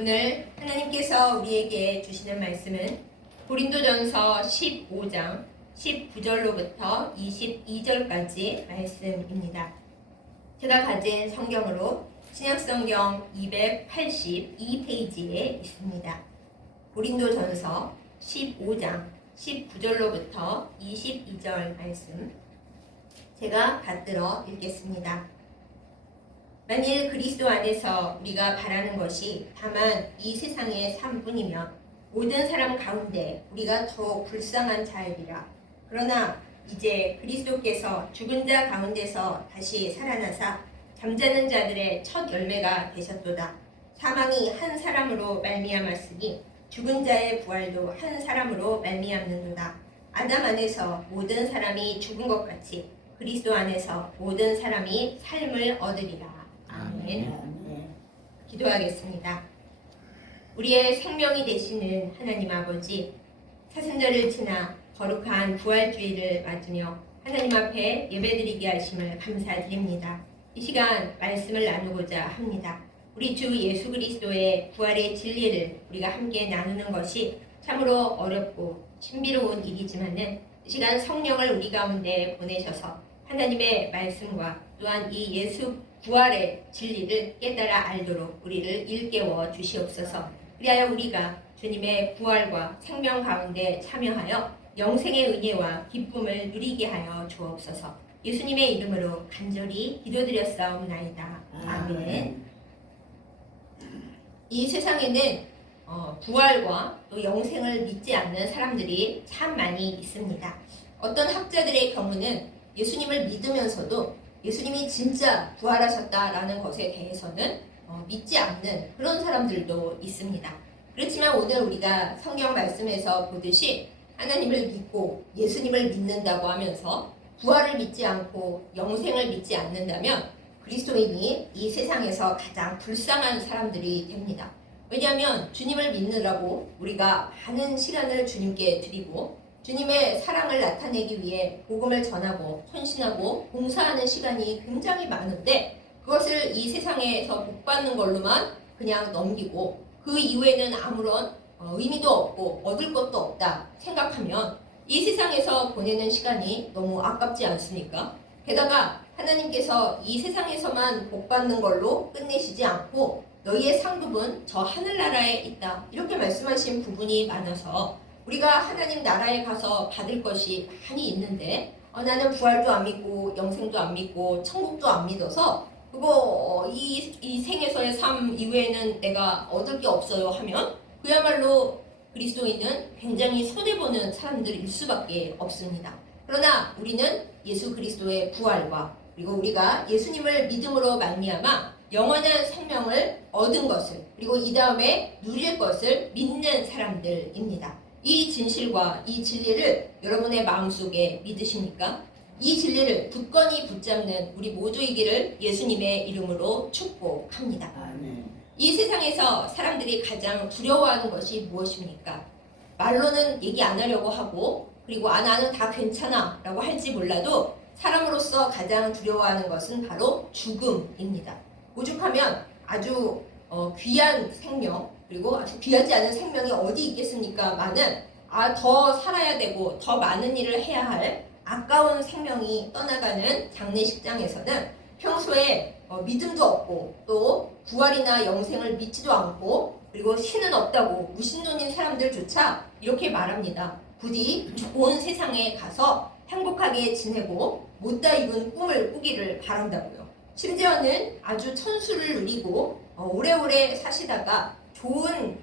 오늘 하나님께서 우리에게 주시는 말씀은 고린도전서 15장 19절로부터 22절까지 말씀입니다. 제가 가진 성경으로 신약성경 282페이지에 있습니다. 고린도전서 15장 19절로부터 22절 말씀 제가 받들어 읽겠습니다. 만일 그리스도 안에서 우리가 바라는 것이 다만 이 세상의 삶뿐이면 모든 사람 가운데 우리가 더욱 불쌍한 자이리라. 그러나 이제 그리스도께서 죽은 자 가운데서 다시 살아나사 잠자는 자들의 첫 열매가 되셨도다. 사망이 한 사람으로 말미암았으니 죽은 자의 부활도 한 사람으로 말미암는도다. 아담 안에서 모든 사람이 죽은 것 같이 그리스도 안에서 모든 사람이 삶을 얻으리라. 아멘. 기도하겠습니다. 우리의 생명이 되시는 하나님 아버지, 사순절을 지나 거룩한 부활주의를 맞으며 하나님 앞에 예배드리게 하심을 감사드립니다. 이 시간 말씀을 나누고자 합니다. 우리 주 예수 그리스도의 부활의 진리를 우리가 함께 나누는 것이 참으로 어렵고 신비로운 일이지만은 이 시간 성령을 우리 가운데 보내셔서 하나님의 말씀과 또한 이 예수 부활의 진리를 깨달아 알도록 우리를 일깨워 주시옵소서. 그리하여 우리가 주님의 부활과 생명 가운데 참여하여 영생의 은혜와 기쁨을 누리게 하여 주옵소서. 예수님의 이름으로 간절히 기도드렸사옵나이다. 아멘. 이 세상에는 부활과 또 영생을 믿지 않는 사람들이 참 많이 있습니다. 어떤 학자들의 경우는 예수님을 믿으면서도 예수님이 진짜 부활하셨다라는 것에 대해서는 믿지 않는 그런 사람들도 있습니다. 그렇지만 오늘 우리가 성경 말씀에서 보듯이 하나님을 믿고 예수님을 믿는다고 하면서 부활을 믿지 않고 영생을 믿지 않는다면 그리스도인이 이 세상에서 가장 불쌍한 사람들이 됩니다. 왜냐하면 주님을 믿느라고 우리가 많은 시간을 주님께 드리고 주님의 사랑을 나타내기 위해 복음을 전하고 헌신하고 봉사하는 시간이 굉장히 많은데 그것을 이 세상에서 복받는 걸로만 그냥 넘기고 그 이후에는 아무런 의미도 없고 얻을 것도 없다 생각하면 이 세상에서 보내는 시간이 너무 아깝지 않습니까? 게다가 하나님께서 이 세상에서만 복받는 걸로 끝내시지 않고 너희의 상급은 저 하늘나라에 있다 이렇게 말씀하신 부분이 많아서 우리가 하나님 나라에 가서 받을 것이 많이 있는데 나는 부활도 안 믿고 영생도 안 믿고 천국도 안 믿어서 그거 이 생에서의 삶 이후에는 내가 얻을 게 없어요 하면 그야말로 그리스도인은 굉장히 손해보는 사람들일 수밖에 없습니다. 그러나 우리는 예수 그리스도의 부활과 그리고 우리가 예수님을 믿음으로 말미암아 영원한 생명을 얻은 것을 그리고 이 다음에 누릴 것을 믿는 사람들입니다. 이 진실과 이 진리를 여러분의 마음속에 믿으십니까? 이 진리를 굳건히 붙잡는 우리 모두이기를 예수님의 이름으로 축복합니다. 이 세상에서 사람들이 가장 두려워하는 것이 무엇입니까? 말로는 얘기 안 하려고 하고 그리고 나는 다 괜찮아 라고 할지 몰라도 사람으로서 가장 두려워하는 것은 바로 죽음입니다. 오죽하면 아주 귀한 생명 그리고 아주 귀하지 않은 생명이 어디 있겠습니까? 많은 더 살아야 되고 더 많은 일을 해야 할 아까운 생명이 떠나가는 장례식장에서는 평소에 믿음도 없고 또 부활이나 영생을 믿지도 않고 그리고 신은 없다고 무신론인 사람들조차 이렇게 말합니다. 부디 좋은 세상에 가서 행복하게 지내고 못다 입은 꿈을 꾸기를 바란다고요. 심지어는 아주 천수를 누리고 오래오래 사시다가 좋은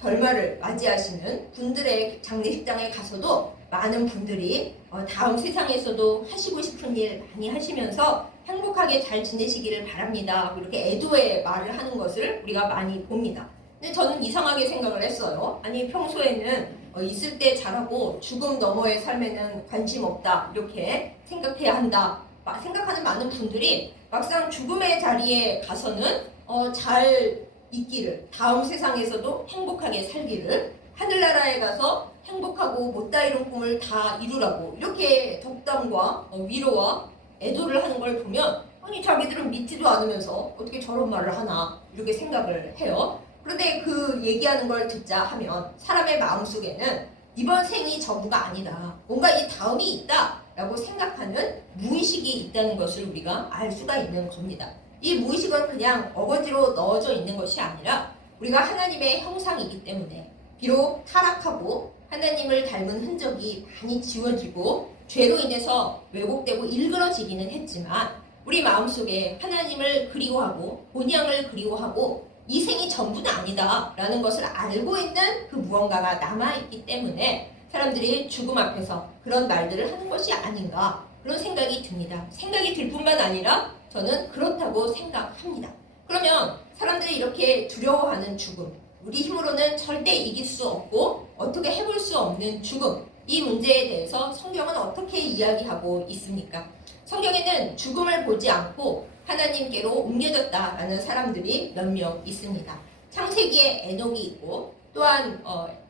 결말을 맞이하시는 분들의 장례식장에 가서도 많은 분들이 다음 세상에서도 하시고 싶은 일 많이 하시면서 행복하게 잘 지내시기를 바랍니다. 이렇게 애도의 말을 하는 것을 우리가 많이 봅니다. 근데 저는 이상하게 생각을 했어요. 아니 평소에는 있을 때 잘하고 죽음 너머의 삶에는 관심 없다 이렇게 생각해야 한다 생각하는 많은 분들이 막상 죽음의 자리에 가서는 잘 있기를 다음 세상에서도 행복하게 살기를 하늘나라에 가서 행복하고 못다 이룬 꿈을 다 이루라고 이렇게 덕담과 위로와 애도를 하는 걸 보면 아니 자기들은 믿지도 않으면서 어떻게 저런 말을 하나 이렇게 생각을 해요. 그런데 그 얘기하는 걸 듣자 하면 사람의 마음속에는 이번 생이 전부가 아니다. 뭔가 이 다음이 있다라고 생각하는 무의식이 있다는 것을 우리가 알 수가 있는 겁니다. 이 무의식은 그냥 어거지로 넣어져 있는 것이 아니라 우리가 하나님의 형상이기 때문에 비록 타락하고 하나님을 닮은 흔적이 많이 지워지고 죄로 인해서 왜곡되고 일그러지기는 했지만 우리 마음속에 하나님을 그리워하고 본향을 그리워하고 이 생이 전부는 아니다 라는 것을 알고 있는 그 무언가가 남아있기 때문에 사람들이 죽음 앞에서 그런 말들을 하는 것이 아닌가 그런 생각이 듭니다. 생각이 들 뿐만 아니라 저는 그렇다고 생각합니다. 그러면 사람들이 이렇게 두려워하는 죽음, 우리 힘으로는 절대 이길 수 없고 어떻게 해볼 수 없는 죽음, 이 문제에 대해서 성경은 어떻게 이야기하고 있습니까? 성경에는 죽음을 보지 않고 하나님께로 옮겨졌다라는 사람들이 몇 명 있습니다. 창세기에 에녹이 있고 또한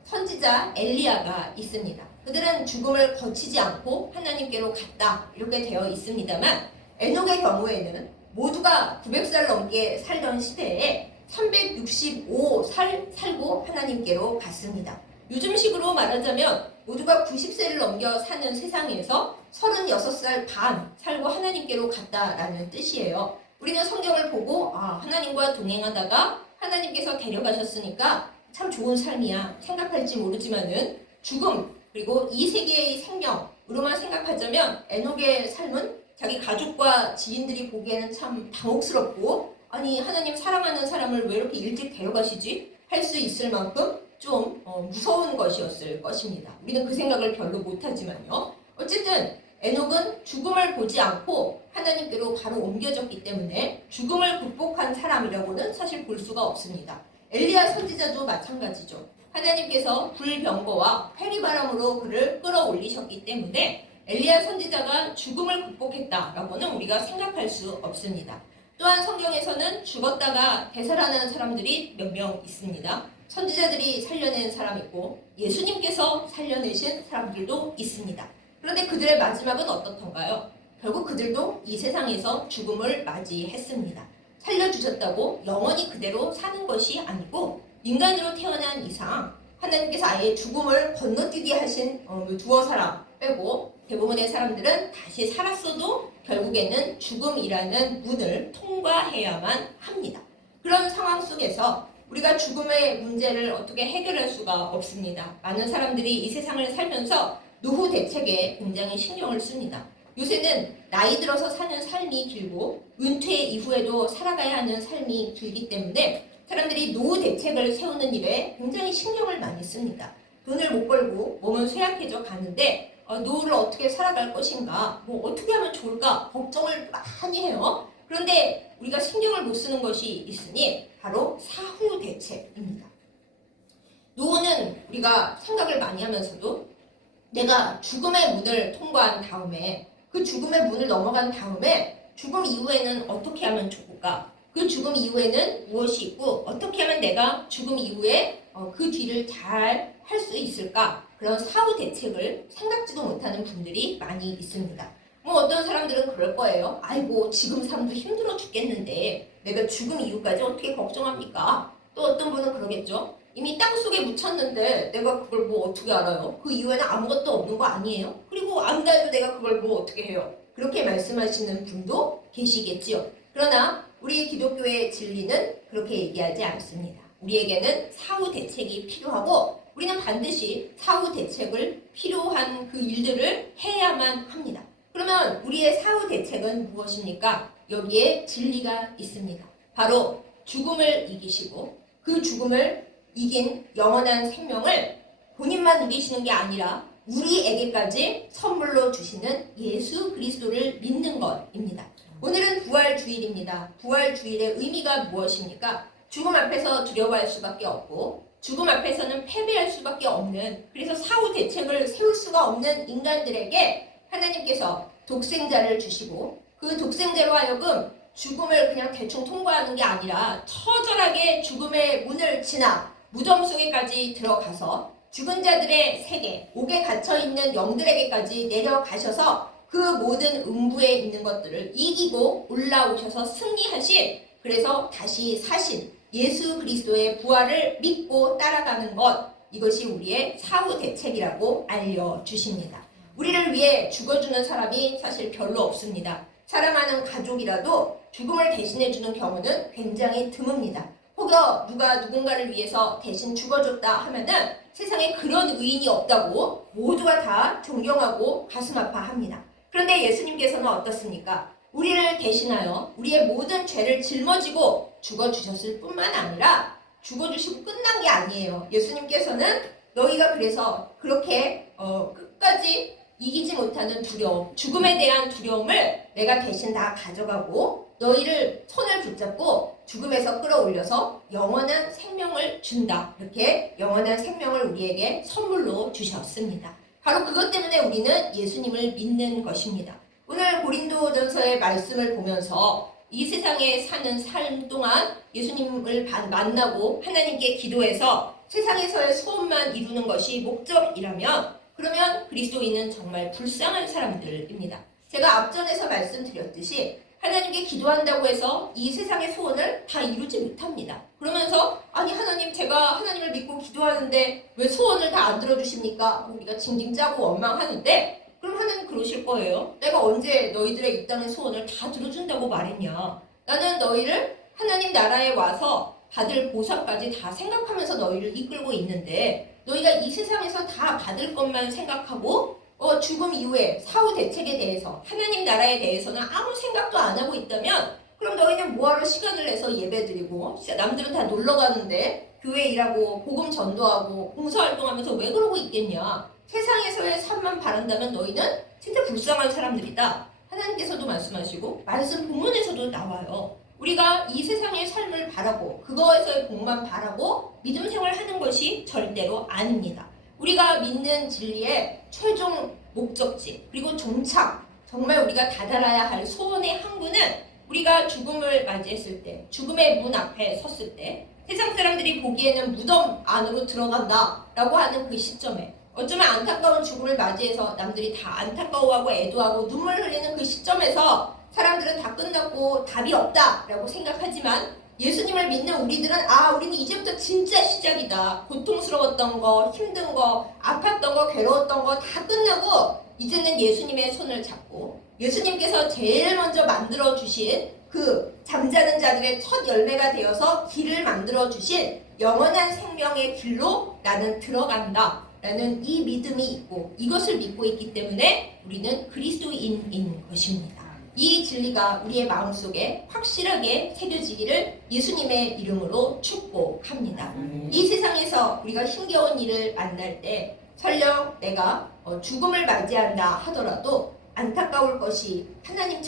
선지자 엘리야가 있습니다. 그들은 죽음을 거치지 않고 하나님께로 갔다 이렇게 되어 있습니다만 에녹의 경우에는 모두가 900살 넘게 살던 시대에 365살 살고 하나님께로 갔습니다. 요즘식으로 말하자면 모두가 90세를 넘겨 사는 세상에서 36살 반 살고 하나님께로 갔다라는 뜻이에요. 우리는 성경을 보고 하나님과 동행하다가 하나님께서 데려가셨으니까 참 좋은 삶이야 생각할지 모르지만은 죽음 그리고 이 세계의 생명으로만 생각하자면 에녹의 삶은 자기 가족과 지인들이 보기에는 참 당혹스럽고 아니 하나님 사랑하는 사람을 왜 이렇게 일찍 데려가시지? 할 수 있을 만큼 좀 무서운 것이었을 것입니다. 우리는 그 생각을 별로 못하지만요. 어쨌든 에녹은 죽음을 보지 않고 하나님께로 바로 옮겨졌기 때문에 죽음을 극복한 사람이라고는 사실 볼 수가 없습니다. 엘리야 선지자도 마찬가지죠. 하나님께서 불병거와 회리바람으로 그를 끌어올리셨기 때문에 엘리야 선지자가 죽음을 극복했다라고는 우리가 생각할 수 없습니다. 또한 성경에서는 죽었다가 되살아나는 사람들이 몇 명 있습니다. 선지자들이 살려낸 사람 있고 예수님께서 살려내신 사람들도 있습니다. 그런데 그들의 마지막은 어떻던가요? 결국 그들도 이 세상에서 죽음을 맞이했습니다. 살려주셨다고 영원히 그대로 사는 것이 아니고 인간으로 태어난 이상 하나님께서 아예 죽음을 건너뛰게 하신 두어 사람 빼고 대부분의 사람들은 다시 살았어도 결국에는 죽음이라는 문을 통과해야만 합니다. 그런 상황 속에서 우리가 죽음의 문제를 어떻게 해결할 수가 없습니다. 많은 사람들이 이 세상을 살면서 노후 대책에 굉장히 신경을 씁니다. 요새는 나이 들어서 사는 삶이 길고 은퇴 이후에도 살아가야 하는 삶이 길기 때문에 사람들이 노후 대책을 세우는 일에 굉장히 신경을 많이 씁니다. 돈을 못 벌고 몸은 쇠약해져 가는데 노후를 어떻게 살아갈 것인가, 어떻게 하면 좋을까 걱정을 많이 해요. 그런데 우리가 신경을 못 쓰는 것이 있으니 바로 사후 대책입니다. 노후는 우리가 생각을 많이 하면서도 내가 죽음의 문을 통과한 다음에 그 죽음의 문을 넘어간 다음에 죽음 이후에는 어떻게 하면 좋을까? 그 죽음 이후에는 무엇이 있고 어떻게 하면 내가 죽음 이후에 그 뒤를 잘 할 수 있을까? 그런 사후 대책을 생각지도 못하는 분들이 많이 있습니다. 어떤 사람들은 그럴 거예요. 아이고 지금 삶도 힘들어 죽겠는데 내가 죽음 이후까지 어떻게 걱정합니까? 또 어떤 분은 그러겠죠. 이미 땅속에 묻혔는데 내가 그걸 어떻게 알아요? 그 이후에는 아무것도 없는 거 아니에요? 그리고 안다 해도 내가 그걸 어떻게 해요? 그렇게 말씀하시는 분도 계시겠지요. 그러나 우리 기독교의 진리는 그렇게 얘기하지 않습니다. 우리에게는 사후 대책이 필요하고 우리는 반드시 사후 대책을 필요한 그 일들을 해야만 합니다. 그러면 우리의 사후 대책은 무엇입니까? 여기에 진리가 있습니다. 바로 죽음을 이기시고 그 죽음을 이긴 영원한 생명을 본인만 누리시는 게 아니라 우리에게까지 선물로 주시는 예수 그리스도를 믿는 것입니다. 오늘은 부활주일입니다. 부활주일의 의미가 무엇입니까? 죽음 앞에서 두려워할 수밖에 없고 죽음 앞에서는 패배할 수밖에 없는 그래서 사후 대책을 세울 수가 없는 인간들에게 하나님께서 독생자를 주시고 그 독생자로 하여금 죽음을 그냥 대충 통과하는 게 아니라 처절하게 죽음의 문을 지나 무덤 속에까지 들어가서 죽은 자들의 세계, 옥에 갇혀있는 영들에게까지 내려가셔서 그 모든 음부에 있는 것들을 이기고 올라오셔서 승리하신 그래서 다시 사신 예수 그리스도의 부활을 믿고 따라가는 것, 이것이 우리의 사후 대책이라고 알려주십니다. 우리를 위해 죽어주는 사람이 사실 별로 없습니다. 사랑하는 가족이라도 죽음을 대신해주는 경우는 굉장히 드뭅니다. 혹여 누가 누군가를 위해서 대신 죽어줬다 하면은 세상에 그런 의인이 없다고 모두가 다 존경하고 가슴 아파합니다. 그런데 예수님께서는 어떻습니까? 우리를 대신하여 우리의 모든 죄를 짊어지고 죽어주셨을 뿐만 아니라 죽어주시고 끝난 게 아니에요. 예수님께서는 너희가 그래서 그렇게 끝까지 이기지 못하는 두려움, 죽음에 대한 두려움을 내가 대신 다 가져가고 너희를 손을 붙잡고 죽음에서 끌어올려서 영원한 생명을 준다. 이렇게 영원한 생명을 우리에게 선물로 주셨습니다. 바로 그것 때문에 우리는 예수님을 믿는 것입니다. 오늘 고린도전서의 말씀을 보면서 이 세상에 사는 삶 동안 예수님을 만나고 하나님께 기도해서 세상에서의 소원만 이루는 것이 목적이라면 그러면 그리스도인은 정말 불쌍한 사람들입니다. 제가 앞전에서 말씀드렸듯이 하나님께 기도한다고 해서 이 세상의 소원을 다 이루지 못합니다. 그러면서 아니 하나님 제가 하나님을 믿고 기도하는데 왜 소원을 다 안 들어주십니까? 우리가 징징 짜고 원망하는데 그럼 하나님 그러실 거예요. 내가 언제 너희들의 이 땅의 소원을 다 들어준다고 말했냐. 나는 너희를 하나님 나라에 와서 받을 보상까지 다 생각하면서 너희를 이끌고 있는데 너희가 이 세상에서 다 받을 것만 생각하고 죽음 이후에 사후 대책에 대해서 하나님 나라에 대해서는 아무 생각도 안 하고 있다면 그럼 너희는 뭐하러 시간을 내서 예배드리고 남들은 다 놀러 가는데 교회 일하고 복음 전도하고 봉사활동하면서 왜 그러고 있겠냐. 세상에서의 삶만 바란다면 너희는 진짜 불쌍한 사람들이다. 하나님께서도 말씀하시고 말씀 본문에서도 나와요. 우리가 이 세상의 삶을 바라고 그거에서의 복만 바라고 믿음 생활하는 것이 절대로 아닙니다. 우리가 믿는 진리의 최종 목적지 그리고 종착 정말 우리가 다다라야 할 소원의 항구는 우리가 죽음을 맞이했을 때 죽음의 문 앞에 섰을 때 세상 사람들이 보기에는 무덤 안으로 들어간다라고 하는 그 시점에 어쩌면 안타까운 죽음을 맞이해서 남들이 다 안타까워하고 애도하고 눈물 흘리는 그 시점에서 사람들은 다 끝났고 답이 없다라고 생각하지만 예수님을 믿는 우리들은 우리는 이제부터 진짜 시작이다. 고통스러웠던 거, 힘든 거, 아팠던 거, 괴로웠던 거 다 끝나고 이제는 예수님의 손을 잡고 예수님께서 제일 먼저 만들어주신 그 잠자는 자들의 첫 열매가 되어서 길을 만들어주신 영원한 생명의 길로 나는 들어간다. 라는 이 믿음이 있고 이것을 믿고 있기 때문에 우리는 그리스도인인 것입니다. 이 진리가 우리의 마음속에 확실하게 새겨지기를 예수님의 이름으로 축복합니다. 이 세상에서 우리가 힘겨운 일을 만날 때 설령 내가 죽음을 맞이한다 하더라도 안타까울 것이 하나님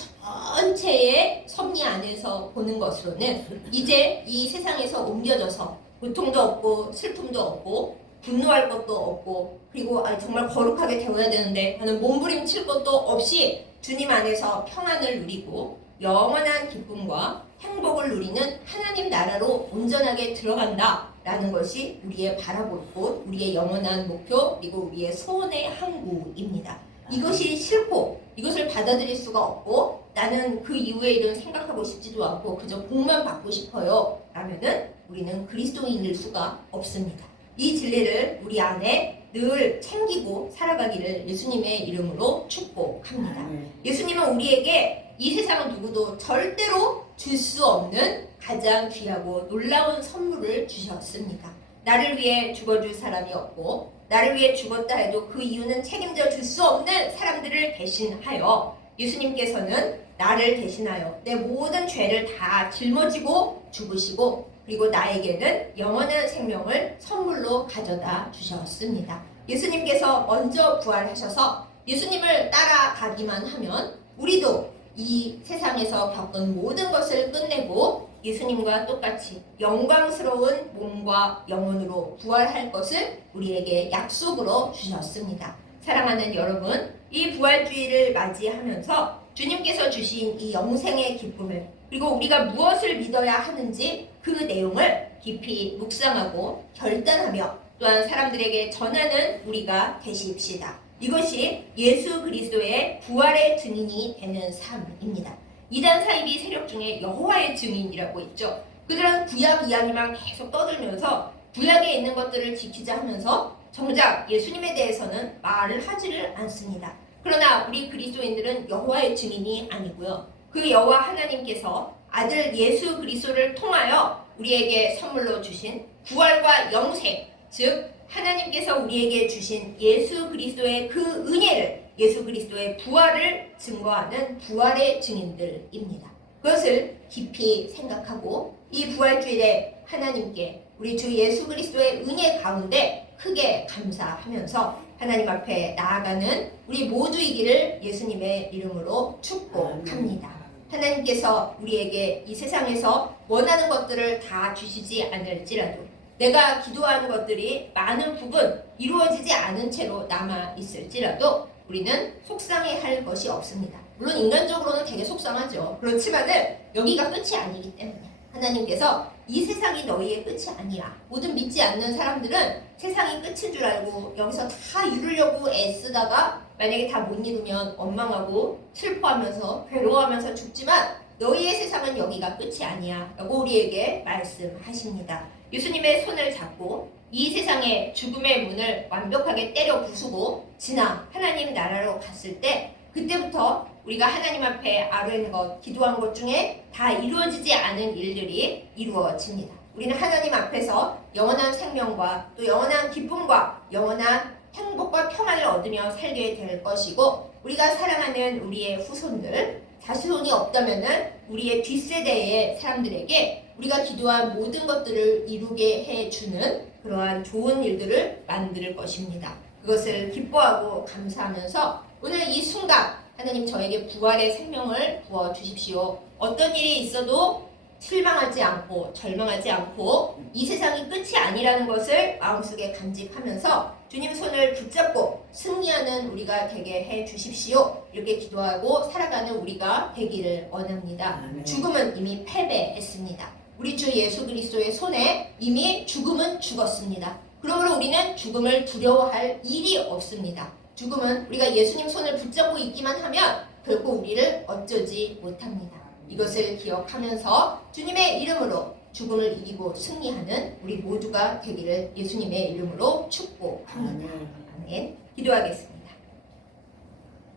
전체의 섭리 안에서 보는 것으로는 이제 이 세상에서 옮겨져서 고통도 없고 슬픔도 없고 분노할 것도 없고 그리고 정말 거룩하게 되어야 되는데 하는 몸부림칠 것도 없이 주님 안에서 평안을 누리고 영원한 기쁨과 행복을 누리는 하나님 나라로 온전하게 들어간다라는 것이 우리의 바라볼 곳, 우리의 영원한 목표 그리고 우리의 소원의 항구입니다. 이것이 싫고 이것을 받아들일 수가 없고 나는 그 이후의 일은 생각하고 싶지도 않고 그저 복만 받고 싶어요 라면은 우리는 그리스도인일 수가 없습니다. 이 진리를 우리 안에 늘 챙기고 살아가기를 예수님의 이름으로 축복합니다. 예수님은 우리에게 이 세상은 누구도 절대로 줄 수 없는 가장 귀하고 놀라운 선물을 주셨습니다. 나를 위해 죽어줄 사람이 없고 나를 위해 죽었다 해도 그 이유는 책임져 줄 수 없는 사람들을 대신하여 예수님께서는 나를 대신하여 내 모든 죄를 다 짊어지고 죽으시고 그리고 나에게는 영원한 생명을 선물로 가져다 주셨습니다. 예수님께서 먼저 부활하셔서 예수님을 따라가기만 하면 우리도 이 세상에서 겪은 모든 것을 끝내고 예수님과 똑같이 영광스러운 몸과 영혼으로 부활할 것을 우리에게 약속으로 주셨습니다. 사랑하는 여러분, 이 부활주의를 맞이하면서 주님께서 주신 이 영생의 기쁨을 그리고 우리가 무엇을 믿어야 하는지 그 내용을 깊이 묵상하고 결단하며 또한 사람들에게 전하는 우리가 되십시다. 이것이 예수 그리스도의 부활의 증인이 되는 삶입니다. 이단 사이비 세력 중에 여호와의 증인이라고 있죠. 그들은 구약 이야기만 계속 떠들면서 구약에 있는 것들을 지키자 하면서 정작 예수님에 대해서는 말을 하지를 않습니다. 그러나 우리 그리스도인들은 여호와의 증인이 아니고요. 그 여호와 하나님께서 아들 예수 그리스도를 통하여 우리에게 선물로 주신 부활과 영생, 즉 하나님께서 우리에게 주신 예수 그리스도의 그 은혜를, 예수 그리스도의 부활을 증거하는 부활의 증인들입니다. 그것을 깊이 생각하고 이 부활주일에 하나님께 우리 주 예수 그리스도의 은혜 가운데 크게 감사하면서 하나님 앞에 나아가는 우리 모두이기를 예수님의 이름으로 축복합니다. 하나님께서 우리에게 이 세상에서 원하는 것들을 다 주시지 않을지라도 내가 기도하는 것들이 많은 부분 이루어지지 않은 채로 남아 있을지라도 우리는 속상해할 것이 없습니다. 물론 인간적으로는 되게 속상하죠. 그렇지만은 여기가 끝이 아니기 때문에 하나님께서 이 세상이 너희의 끝이 아니야. 모든 믿지 않는 사람들은 세상이 끝인 줄 알고 여기서 다 이루려고 애쓰다가 만약에 다 못 이루면 원망하고 슬퍼하면서 괴로워하면서 죽지만 너희의 세상은 여기가 끝이 아니야 라고 우리에게 말씀하십니다. 예수님의 손을 잡고 이 세상의 죽음의 문을 완벽하게 때려 부수고 지나 하나님 나라로 갔을 때 그때부터 우리가 하나님 앞에 아뢰는 것, 기도한 것 중에 다 이루어지지 않은 일들이 이루어집니다. 우리는 하나님 앞에서 영원한 생명과 또 영원한 기쁨과 영원한 행복과 평안을 얻으며 살게 될 것이고 우리가 사랑하는 우리의 후손들, 자손이 없다면은 우리의 뒷세대의 사람들에게 우리가 기도한 모든 것들을 이루게 해주는 그러한 좋은 일들을 만들 것입니다. 그것을 기뻐하고 감사하면서 오늘 이 순간 하나님 저에게 부활의 생명을 부어주십시오. 어떤 일이 있어도 실망하지 않고 절망하지 않고 이 세상이 끝이 아니라는 것을 마음속에 간직하면서 주님 손을 붙잡고 승리하는 우리가 되게 해주십시오. 이렇게 기도하고 살아가는 우리가 되기를 원합니다. 죽음은 이미 패배했습니다. 우리 주 예수 그리스도의 손에 이미 죽음은 죽었습니다. 그러므로 우리는 죽음을 두려워할 일이 없습니다. 죽음은 우리가 예수님 손을 붙잡고 있기만 하면 결코 우리를 어쩌지 못합니다. 이것을 기억하면서 주님의 이름으로 죽음을 이기고 승리하는 우리 모두가 되기를 예수님의 이름으로 축복합니다. 아멘. 기도하겠습니다.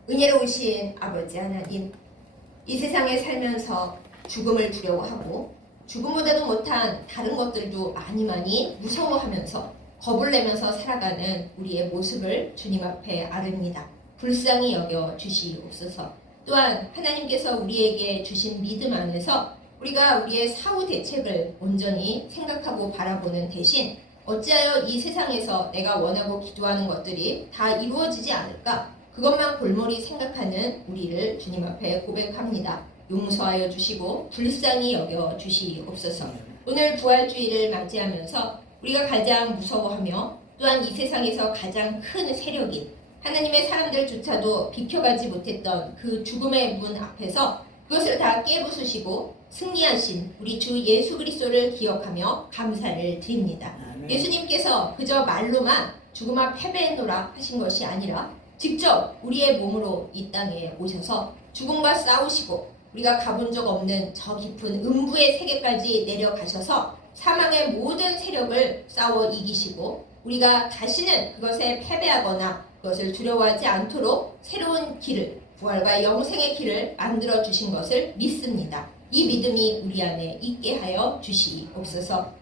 은혜로우신 아버지 하나님, 이 세상에 살면서 죽음을 두려워하고 죽음보다도 못한 다른 것들도 많이 무서워하면서 겁을 내면서 살아가는 우리의 모습을 주님 앞에 아릅니다. 불쌍히 여겨 주시옵소서. 또한 하나님께서 우리에게 주신 믿음 안에서 우리가 우리의 사후 대책을 온전히 생각하고 바라보는 대신 어찌하여 이 세상에서 내가 원하고 기도하는 것들이 다 이루어지지 않을까? 그것만 골머리 생각하는 우리를 주님 앞에 고백합니다. 용서하여 주시고 불쌍히 여겨 주시옵소서. 오늘 부활주의를 맞이하면서 우리가 가장 무서워하며 또한 이 세상에서 가장 큰 세력인 하나님의 사람들조차도 비켜가지 못했던 그 죽음의 문 앞에서 그것을 다 깨부수시고 승리하신 우리 주 예수 그리스도를 기억하며 감사를 드립니다. 예수님께서 그저 말로만 죽음아 패배했노라 하신 것이 아니라 직접 우리의 몸으로 이 땅에 오셔서 죽음과 싸우시고 우리가 가본 적 없는 저 깊은 음부의 세계까지 내려가셔서 사망의 모든 세력을 싸워 이기시고 우리가 다시는 그것에 패배하거나 그것을 두려워하지 않도록 새로운 길을, 부활과 영생의 길을 만들어 주신 것을 믿습니다. 이 믿음이 우리 안에 있게 하여 주시옵소서.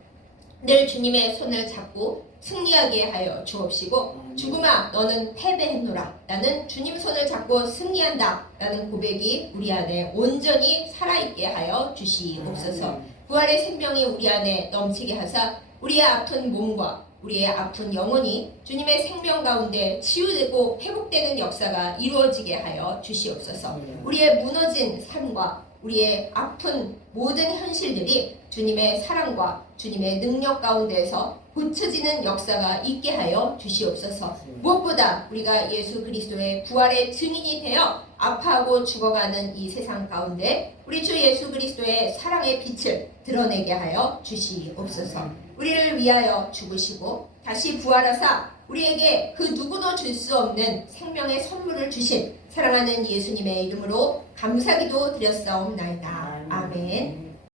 늘 주님의 손을 잡고 승리하게 하여 주옵시고 죽음아 너는 패배했노라. 나는 주님 손을 잡고 승리한다. 라는 고백이 우리 안에 온전히 살아있게 하여 주시옵소서. 부활의 생명이 우리 안에 넘치게 하사 우리의 아픈 몸과 우리의 아픈 영혼이 주님의 생명 가운데 치유되고 회복되는 역사가 이루어지게 하여 주시옵소서. 우리의 무너진 삶과 우리의 아픈 모든 현실들이 주님의 사랑과 주님의 능력 가운데에서 고쳐지는 역사가 있게 하여 주시옵소서. 무엇보다 우리가 예수 그리스도의 부활의 증인이 되어 아파하고 죽어가는 이 세상 가운데 우리 주 예수 그리스도의 사랑의 빛을 드러내게 하여 주시옵소서. 우리를 위하여 죽으시고 다시 부활하사 우리에게 그 누구도 줄 수 없는 생명의 선물을 주신 사랑하는 예수님의 이름으로 감사기도 드렸사옵나이다. 아멘.